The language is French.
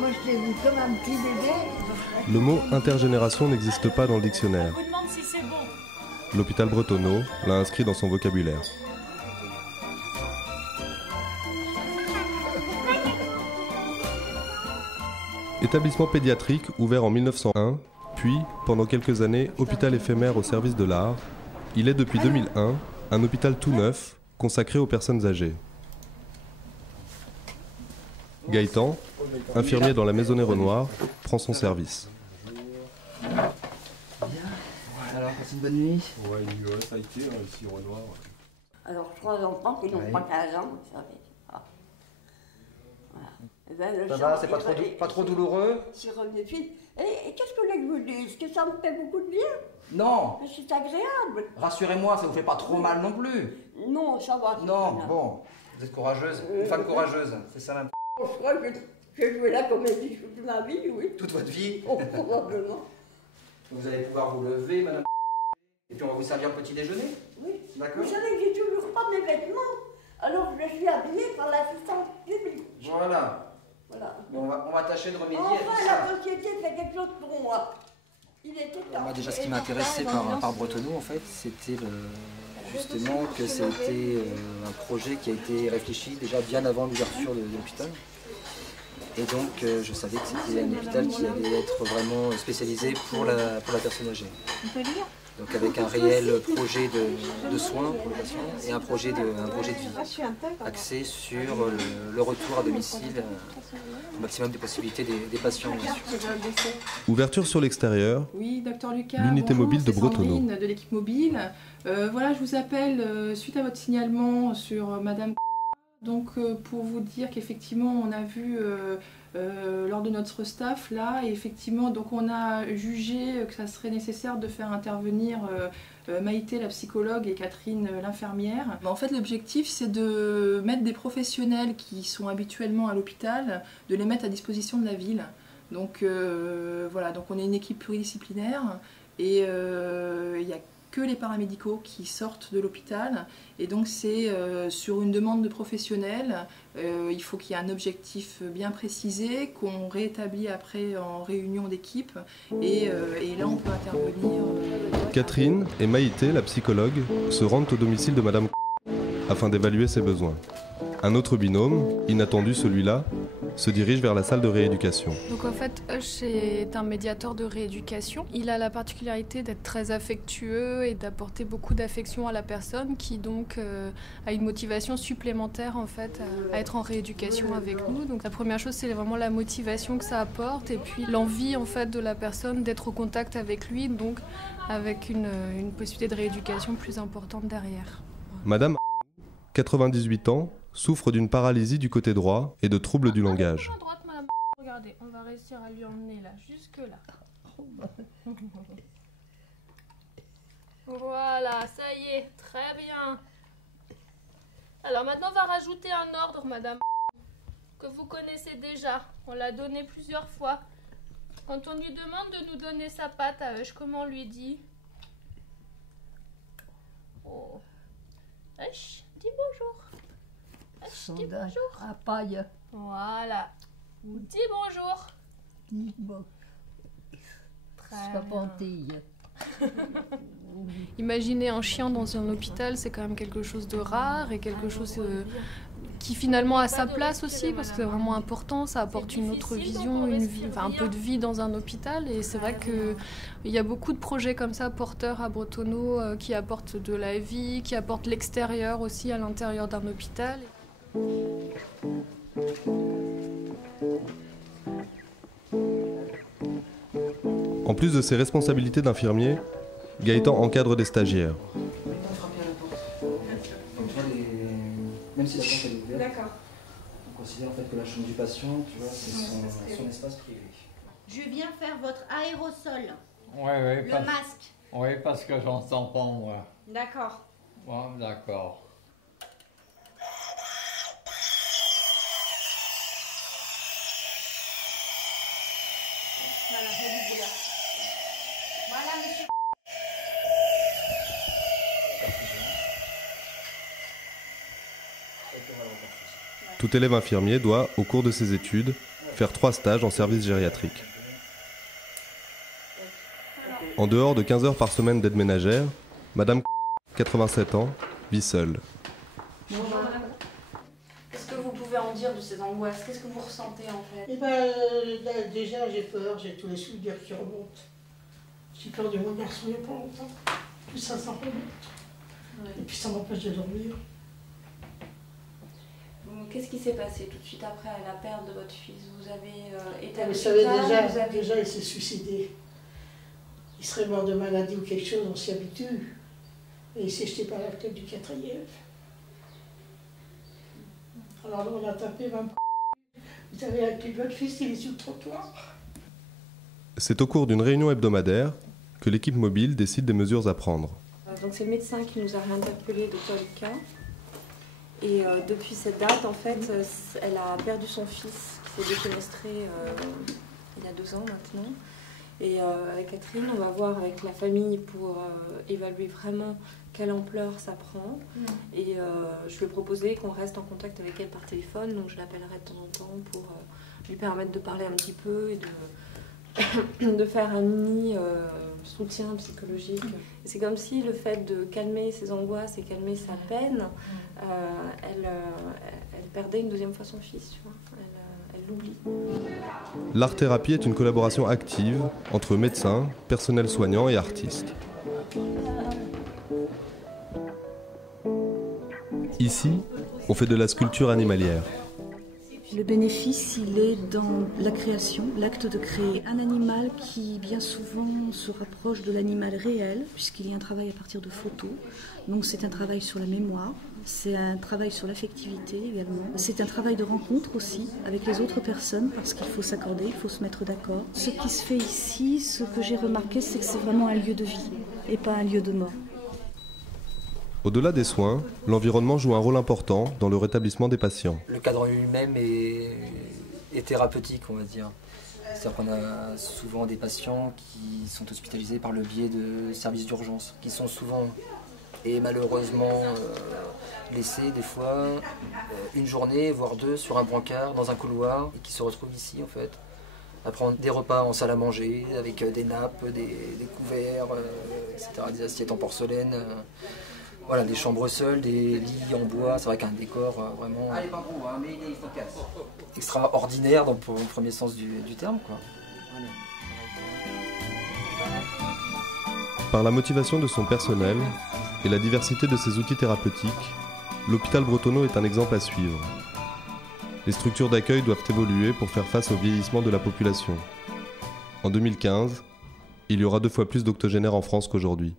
Moi, je t'ai vu comme un petit bébé. Le mot intergénération n'existe pas dans le dictionnaire. Je vous demande si c'est bon. L'hôpital Bretonneau l'a inscrit dans son vocabulaire. Établissement pédiatrique ouvert en 1901, puis, pendant quelques années, hôpital éphémère au service de l'art, il est depuis 2001 un hôpital tout neuf consacré aux personnes âgées. Gaëtan, infirmier dans la Maisonnée Renoir, prend son service. Bien. Alors, passez une bonne nuit. Ouais, ça a été ici Renoir. Alors, 3 enfants qui n'ont pas 15 ans, vous savez. Ah. Voilà. Eh ben, le Ça sang, va, c'est pas trop douloureux? C'est revenu vite. Et qu'est-ce que vous voulez que je vous dise? Que ça me fait beaucoup de bien? Non. Mais c'est agréable. Rassurez-moi, ça vous fait pas trop mal non plus. Non, ça va. Non, bon. Vous êtes courageuse, une femme courageuse, c'est ça l'important. Je crois que j'ai joué la comédie toute ma vie, oui. Toute votre vie. Oh, probablement. Vous allez pouvoir vous lever, madame. Et puis on va vous servir le petit déjeuner. Oui. D'accord. Vous savez que j'ai toujours pas mes vêtements. Alors je suis habillée par l'assistance publique. Voilà. Voilà. On va tâcher de remédier à Enfin, tout ça. la société fait quelque chose pour moi. Il était temps. Moi, déjà, ce qui m'a intéressé par Bretonneau, en fait, c'était justement que c'était un projet qui a été réfléchi déjà bien avant l'ouverture de l'hôpital. Et donc, je savais que c'était un hôpital qui allait être vraiment spécialisé pour la personne âgée. Donc, avec un réel projet de soins pour le patient et un projet de vie axé sur le retour à domicile au maximum des possibilités des patients. Bien sûr. Ouverture sur l'extérieur. Oui, docteur Lucas. L'unité Bonjour, mobile de c'est Bretonneau. Sandrine de l'équipe mobile. Voilà, je vous appelle suite à votre signalement sur Madame. Donc, pour vous dire qu'effectivement, on a vu lors de notre staff là, et effectivement, donc on a jugé que ça serait nécessaire de faire intervenir Maïté, la psychologue, et Catherine, l'infirmière. En fait, l'objectif, c'est de mettre des professionnels qui sont habituellement à l'hôpital, de les mettre à disposition de la ville. Donc voilà, donc on est une équipe pluridisciplinaire et il y a que les paramédicaux qui sortent de l'hôpital, et donc c'est sur une demande de professionnels. Il faut qu'il y ait un objectif bien précisé qu'on réétablit après en réunion d'équipe, et là on peut intervenir. Catherine et Maïté, la psychologue, se rendent au domicile de Madame afin d'évaluer ses besoins. Un autre binôme, inattendu celui-là, se dirige vers la salle de rééducation. Donc en fait, Hush est un médiateur de rééducation. Il a la particularité d'être très affectueux et d'apporter beaucoup d'affection à la personne, qui donc a une motivation supplémentaire en fait à être en rééducation avec nous. Donc la première chose, c'est vraiment la motivation que ça apporte, et puis l'envie en fait de la personne d'être au contact avec lui, donc avec une possibilité de rééducation plus importante derrière. Madame, 98 ans, souffre d'une paralysie du côté droit et de troubles du langage. À droite, madame. Regardez, on va réussir à lui emmener là, jusque là. Voilà, ça y est, très bien. Alors maintenant, on va rajouter un ordre, madame, que vous connaissez déjà. On l'a donné plusieurs fois. Quand on lui demande de nous donner sa patte à Hush, comment on lui dit? Oh. Hush, dis bonjour. Hush, dis bonjour. À paille. Voilà. Dis bonjour. Bon. Très Pantille. Imaginez un chien dans un hôpital, c'est quand même quelque chose de rare et quelque chose qui finalement a sa place aussi, parce que c'est vraiment important, ça apporte une autre vision, une vie, enfin un peu de vie dans un hôpital. Et c'est vrai qu'il y a beaucoup de projets comme ça, porteurs à Bretonneau, qui apportent de la vie, qui apportent l'extérieur aussi à l'intérieur d'un hôpital. En plus de ses responsabilités d'infirmier, Gaëtan encadre des stagiaires. Même si la porte est ouverte, d'accord, on considère en fait que la chambre du patient, tu vois, c'est son espace privé. Je viens faire votre aérosol. Ouais, le masque. Oui, parce que j'entends pas, moi. D'accord. Bon, d'accord. Voilà, je l'ai dit là. Voilà, monsieur. Tout élève infirmier doit, au cours de ses études, faire 3 stages en service gériatrique. En dehors de 15 heures par semaine d'aide ménagère, Madame 87 ans, vit seule. Bonjour madame. Qu'est-ce que vous pouvez en dire de ces angoisses? Qu'est-ce que vous ressentez en fait? Eh ben, déjà j'ai peur, j'ai tous les souvenirs qui remontent. J'ai peur de mon garçon il n'y a pas longtemps. Tout ça remonte. Ouais. Et puis ça m'empêche de dormir. Qu'est-ce qui s'est passé tout de suite après la perte de votre fils? Vous avez été à Vous savez, l'hôpital, déjà il s'est suicidé. Il serait mort de maladie ou quelque chose, on s'y habitue. Et il s'est jeté par la fenêtre du 4e. Alors là, on a tapé même. Vous savez, avec votre fils, il est sur le trottoir. C'est au cours d'une réunion hebdomadaire que l'équipe mobile décide des mesures à prendre. Donc c'est le médecin qui nous a réinterpellé, Dr Lucas. Et depuis cette date, en fait, elle a perdu son fils qui s'est défenestré il y a 2 ans maintenant. Et avec Catherine, on va voir avec la famille pour évaluer vraiment quelle ampleur ça prend. Et je lui ai proposé qu'on reste en contact avec elle par téléphone, donc je l'appellerai de temps en temps pour lui permettre de parler un petit peu et de faire un mini soutien psychologique. C'est comme si le fait de calmer ses angoisses et calmer sa peine, elle perdait une 2e fois son fils, tu vois. Elle l'oublie. L'art-thérapie est une collaboration active entre médecins, personnel soignant et artistes. Ici, on fait de la sculpture animalière. Le bénéfice, il est dans la création, l'acte de créer un animal qui bien souvent se rapproche de l'animal réel, puisqu'il y a un travail à partir de photos. Donc c'est un travail sur la mémoire, c'est un travail sur l'affectivité également. C'est un travail de rencontre aussi avec les autres personnes, parce qu'il faut s'accorder, il faut se mettre d'accord. Ce qui se fait ici, ce que j'ai remarqué, c'est que c'est vraiment un lieu de vie et pas un lieu de mort. Au-delà des soins, l'environnement joue un rôle important dans le rétablissement des patients. Le cadre lui-même est thérapeutique, on va dire. C'est-à-dire qu'on a souvent des patients qui sont hospitalisés par le biais de services d'urgence, qui sont souvent et malheureusement laissés des fois 1 journée, voire 2, sur un brancard, dans un couloir, et qui se retrouvent ici en fait, à prendre des repas en salle à manger, avec des nappes, des couverts, etc., des assiettes en porcelaine. Voilà, des chambres seules, des lits en bois, c'est vrai qu'un décor vraiment extraordinaire dans le premier sens du terme, quoi. Voilà. Par la motivation de son personnel et la diversité de ses outils thérapeutiques, l'hôpital Bretonneau est un exemple à suivre. Les structures d'accueil doivent évoluer pour faire face au vieillissement de la population. En 2015, il y aura 2 fois plus d'octogénaires en France qu'aujourd'hui.